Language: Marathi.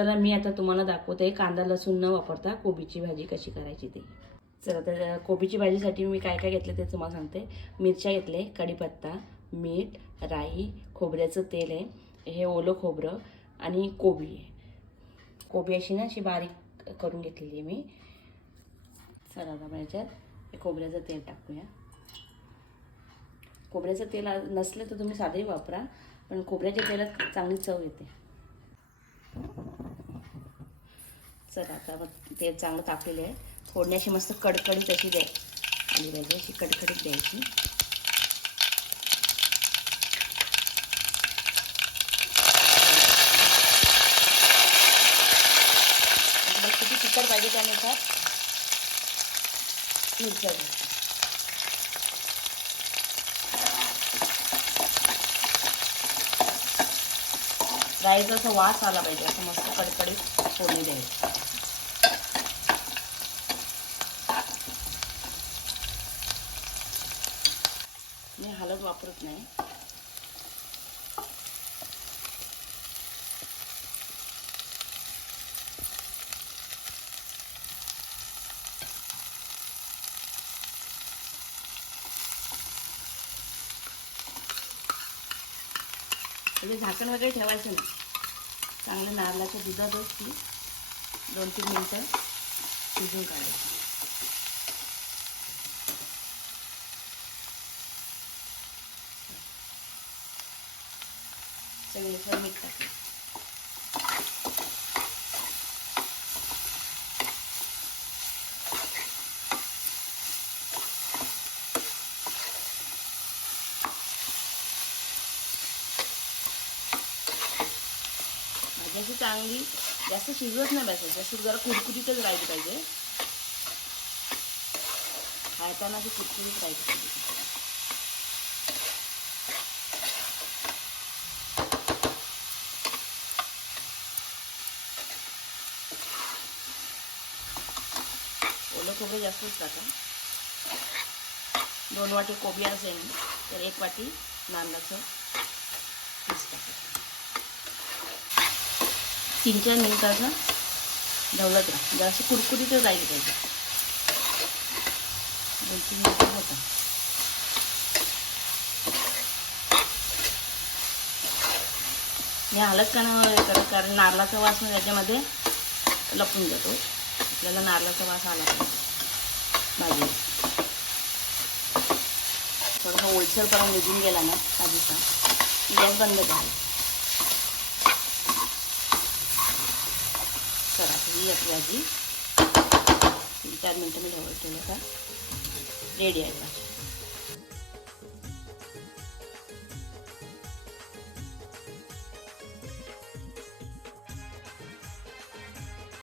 चला मी आता तुम्हाला दाखवते कांदा लसूण न वापरता कोबीची भाजी कशी करायची ते. चला तर कोबीची भाजीसाठी मी काय काय घेतलं ते तुम्हाला सांगते. मिरच्या घेतले, कढीपत्ता, मीठ, राई, खोबऱ्याचं तेल आहे, हे ओलं खोबरं आणि कोबी आहे. कोबी अशी ना अशी बारीक करून घेतलेली आहे मी. चला आता याच्यात खोबऱ्याचं तेल टाकूया. खोबऱ्याचं तेल नसलं तर तुम्ही साधंही वापरा, पण खोबऱ्याच्या तेलात चांगली चव येते. चला आता तेल चांगलं तापलेलं आहे. फोडणी अशी मस्त कडकडीत अशी आली पाहिजे, अशी कडकडीत द्यायची. किती तिखट पाहिजे त्यानुसार मिरच्या घ्यायच्या. राईचा असा वास आला पाहिजे, असं मस्त कडकडीत फोडणी द्यायची. मी हळद वापरत नाही. म्हणजे झाकण वगैरे ठेवायचं नाही. चांगलं नारळाच्या दुधातच ती 2-3 मिनिटं शिजून काढायची. चवीनुसार मीठ टाकायचं. भाजी चांगली जास्त शिजवत नाही पाहिजे, जास्त जरा कुरकुरीतच राहिली पाहिजे. खाताना अशी कुरकुरीत राहिली पाहिजे. ओलं खोबरं जास्तच टाका. 2 वाटी कोबी असेल तर 1 वाटी नारळाचं पीस टाका. 3-4 मिनिटाचं ढवळत राहा. जराशी कुरकुरीतच राहिली पाहिजे. 2-3 मिनिटं होता. मी हलत का नाही, कारण नारळाचा वास मी त्याच्यामध्ये लपून देतो. आपल्याला नारळाचा वास आला पाहिजे भाजी. थोडासा ओलसरपणा निघून गेला ना भाजीचा, गॅस बंद करायचा. चला ही आपली भाजी 3-4 मिनिटं मी ढवळत ठेवलं का रेडी आहे.